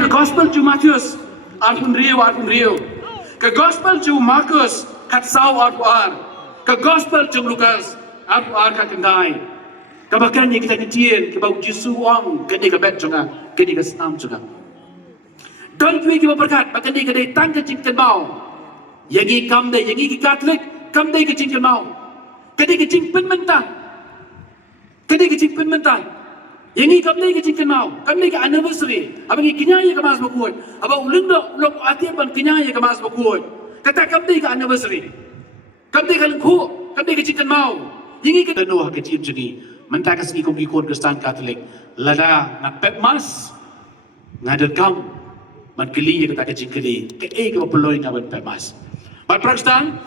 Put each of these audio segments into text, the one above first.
ke gospel ju Matius arpun riu ke gospel ju Markus kat sau ar ke gospel ju Lukas ar kat kendai ke bahkan yang kita kecil ke bau Yesus ong ke ni ke bet juga ke ni ke senam juga dan kui ke berkat bahkan ni ke dai tang ke jingken mau yang ni kam dai yang ni ke Katolik kam dai ke jingken mau ke ni ke jingpen mentah ke ni ke jingpen mentah yang ni kam dai ke jingken mau kam dai ke anniversary abang ni kinyai ke mas bakut abang ulung lok atian ban kinyai ke mas bakut kata kam dai ke anniversary kam dai ke lengku kam dai ke jingken mau yang ni ke Noah ke jim jeni mentah ke segi kongkikon Kristen Katolik lada nak pep mas ngadat kam man keli ke tak ke jingkeli ke ke peloi ngaban pep mas bat Pakistan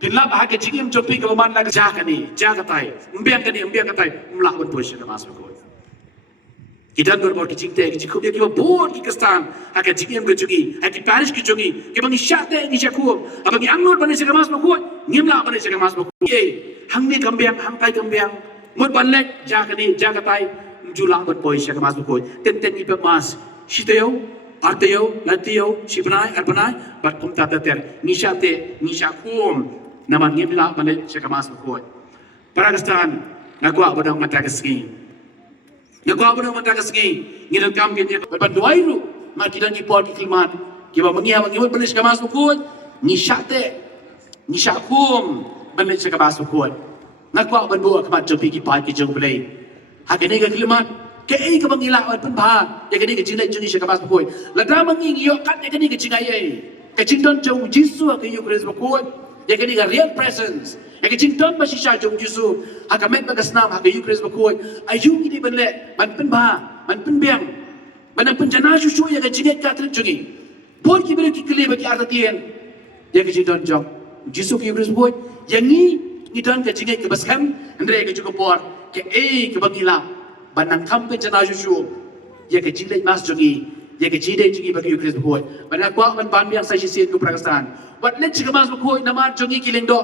Pinlap hak kecingim copi ke man lagi jakatai umbiang katai umlah berpuasa ke mas bakut kita berbor kecing teh kecing dia kiba bor ki Kristan hak kecingim ke jungi hak parish ke jungi ke bangi syate ni syakum abangi angnor bani se ke mas bakut ngimla bani se ke mas bakut ye hangni kambiang hangkai kambiang mut banlek jakatai julang berpuasa ke mas bakut ten ibe mas siteo arteo latio sibnai arbanai bat kum tatater ni syakum naman ngimla balik siya kamas bakut. Pakistan nagwa bodang mata kesgi. Ngidang kambing niya berbanduai ru. Makidan di port iklimat. Kiba mengiha balik siya kamas bakut. Ni syakum balik siya kamas bakut. Nagwa bandua kamat jopi kipai ki jong belay. Hakini ka iklimat. Kaya ka bang ilawan penbahan. Ya kini ka jinay siya kamas bakut. Lada mangingiyo kat ya kini ka jingay ay. Kacindon jong Jisu ka iyo Kris bakut. Ya kini ka real presence. Ya kacindon ba siya jong Jisu. Hakamet magasnam haka iyo Kris bakut. Ayung ini benle. Man penbahan. Man penbiang. Man ang penjana susu ya kacingay katrik jongi. Bon ki beri ki kili bagi artatian. Ya kacindon jong Jisu ka iyo Kris bakut. Yang ni don kacingay kabaskam. Andre ka juga por. Ke kabangila. Banang kam penjana susu. Ya kacingay mas jongi. Ya kecide jongi bagi iyo Kris bakut. Banang kwa man biang sa sisin ko Pakistan. Wat let siya mas bakut naman jongi kiling do.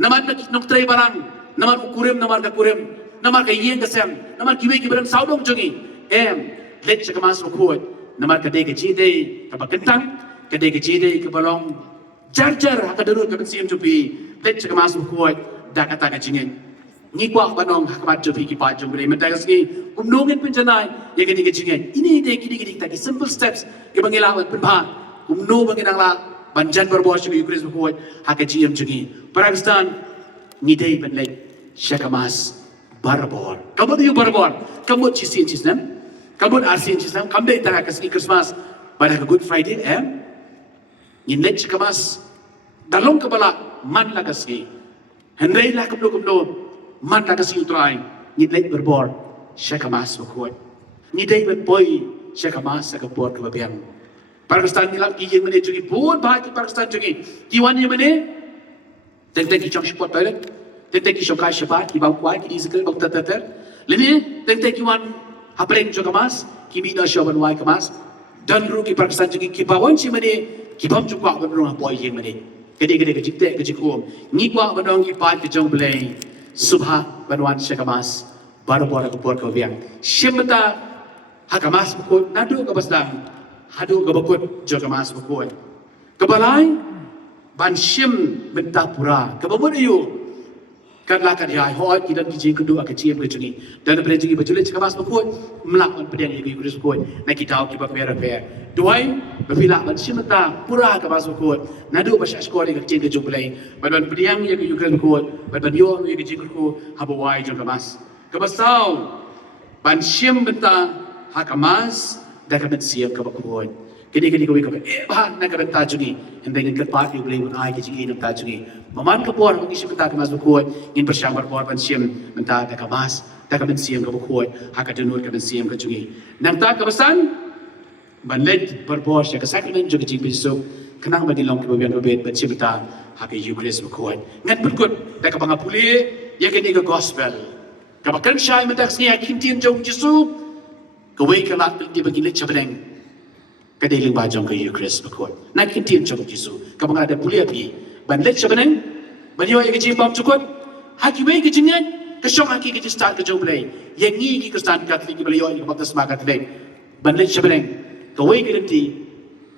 Naman nuktrei barang. Naman ukurim naman kakurim. Naman kayeng kasem. Naman kiwi kibarang saudong jongi. Let siya mas bakut. Naman kadai kecide kabagentang. Kadai kecide kabalong jar hakadurut kabensim cupi. Let siya mas bakut. Dakata kacingin. Ngikwa banong hakamat cupi kipat jong beri. Mentakas ni umnungin penjanay. Ya kini kacingin. Ini ide kini tadi simple steps. Kebangilawan penbahan. Umno banginang la. Banjan berbuat juga Kris bakut hak keciyam jungi. Pakistan ngidei benlek syakamas barbor. Kamu tu barbor. Kamu cisin cisnam. Kamu arsin cisnam. Kamu dah tak kasih Christmas pada Good Friday. Ngidei syakamas dalong kepala man la kasih. Hendai lah kumdo man la kasih utrai. Ngidei berbor syakamas bakut. Ngidei berboy syakamas sakapor kebabiang. Pakistan nilap kijing mene jungi pun bahagi Pakistan jungi kiwan ni mene teng ki chong sport toilet teng ki shokai shapat ki bau kwai ki disekal bau tater lene teng kiwan hapreng jo kamas ki mi no shoban wai kamas dan ru ki Pakistan jungi ki bawan si mene ki bam ju kwa ban ru boy yeng mene gede ke jikte ke jikum ni kwa banong ki pat ki jong blei subha banwan shakamas baru bora ko por ko biang shimta hakamas ko nadu ka basdang hadu gabakut jaga mas bakut kebalai ban shim mentapura kebamut ayu kan lakan yai hoi kidan kijing kedua kecil berjungi dan berjungi berjulit jaga mas bakut melakukan pedang yang Kris bakut nak kita tahu kibak pera duai berpila ban shim mentapura ke mas bakut nadu basyak sekolah kecil kejung belai ban pedang yang Kris bakut ban yo yang kecil ku habawai jaga mas kebasau ban shim mentah hakamas dah mynsiem ke bakut. Kini kau ikut bahan nak berta jungi. Hendak ingin kerpat you boleh menai kecingin berta jungi. Maman kapor mengisi berta kemas bakut. Ingin bersyambar por mynsiem berta dah kemas. Dah mynsiem ke bakut. Hak denur ke mynsiem ke jungi. Nang tak kebesan. Banlet berbor siya kesakramen juga jing besok. Kenang bagi long kebabian berbed mynsiem berta hak Kris bakut. Ngan berkut dah kepangapuli. Ya kini ke gospel. Kapakan syai mentak sini kintin jong Yesus. Kawai kalat di bagi lecah bedeng. Kadiling bajong ke Kris bakut. Nak kintin jong Yesus. Kapang ada puli api. Ban lecah bedeng. Baniwa yang kecil bam cukut. Haki wei kecingin. Kesyong haki kecil start ke jong belai. Yang ni Kristan Katolik beliau yang bakal semangat bedeng. บันเลชเบลงก็เวกันที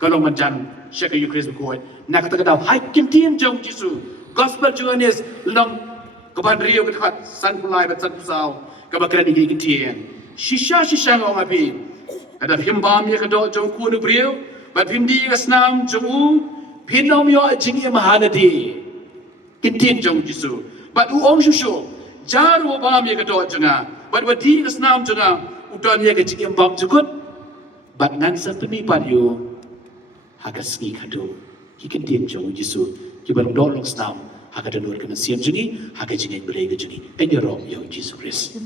ก็ลงมันจันเชื่อกับยูเครนบุคอยนักตะกดาวให้กินทีมจงจิสู gospel journeys ลงกับบันเรียวกันขัดสันพลายแบบสันสาวกับบักระดีกินทีนชิชางอมาพีแต่พิมบามยกระโดดจงคูนุเปรียวบัดพิมดีกับสนามจงอูพินน้องยอจิงเอมหานาทีกินทีนจงจิสูบัดอูองชูชูจารุบามยกระโดดจงอาบัดวัดดีกับสนามจงอาอุดรยกจิงเอมบามจุกุดบัดนั้นสัตมีปัดอยู่haka ski kado kikin tiang jong jisu ki balong do long stam haka danur kana siam jungi haka jingai belai ga jungi enyo rom yo jisu Christ